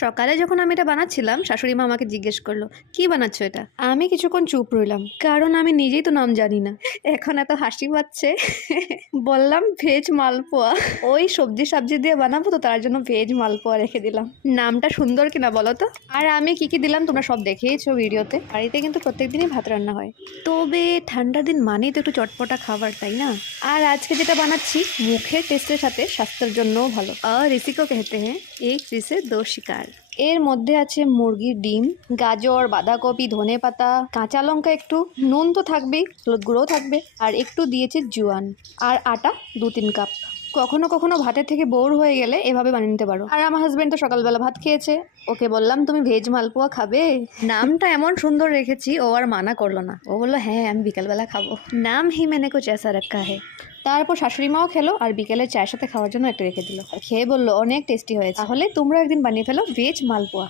সকালে যখন আমি এটা বানাচ্ছিলাম শাশুড়ি মা আমাকে জিজ্ঞেস করলো কি বানাচ্ছো এটা। আমি কিছুক্ষণ চুপ রইলাম, কারণ আমি নিজেই তো নাম জানি না। এখন এত হাসি পাচ্ছে। বললাম ভেজ মালপোয়া। ওই সবজি সবজি দিয়ে বানাবো তো, তার জন্য ভেজ মালপোয়া রেখে দিলাম। নামটা সুন্দর কিনা বলো তো। আর আমি কি কি দিলাম তোমরা সব দেখেইছো ভিডিওতে। বাড়িতে কিন্তু প্রত্যেকদিনই ভাত রান্না হয়, তবে ঠান্ডার দিন মানেই তো একটু চটপটা খাবার, তাই না? আর আজকে যেটা বানাচ্ছি মুখের টেস্টের সাথে স্বাস্থ্যের জন্যও ভালো। আর ঋষিকেও कहते हैं एक से दो शिकार। এর মধ্যে আছে মুরগির ডিম, গাজর, বাঁধাকপি, ধনেপাতা, কাঁচা লঙ্কা, একটু নুন তো থাকবেই, হলুদ গুঁড়োও থাকবে, আর একটু দিয়েছে জোয়ান, আর আটা 2-3 কাপ। কখনো কখনো ভাতের থেকে বোর হয়ে গেলে এভাবে বানিয়ে নিতে পারো। আর আমার হাজবেন্ড তো সকালবেলা ভাত খেয়েছে, ওকে বললাম তুমি ভেজ মালপোয়া খাবে। নামটা এমন সুন্দর রেখেছি, ও আর মানা করলো না। ও বললো হ্যাঁ আমি বিকালবেলা খাবো। নাম হি मैंने कुछ ऐसा रखा है। তারপর শাশুড়ি মাও খেলো, আর বিকেলে চায়ের সাথে খাওয়ার জন্য একটা রেখে দিল। আর খেয়ে বললো অনেক টেস্টি হয়েছে, তাহলে তোমরা একদিন বানিয়ে ফেলো ভেজ মালপোয়া।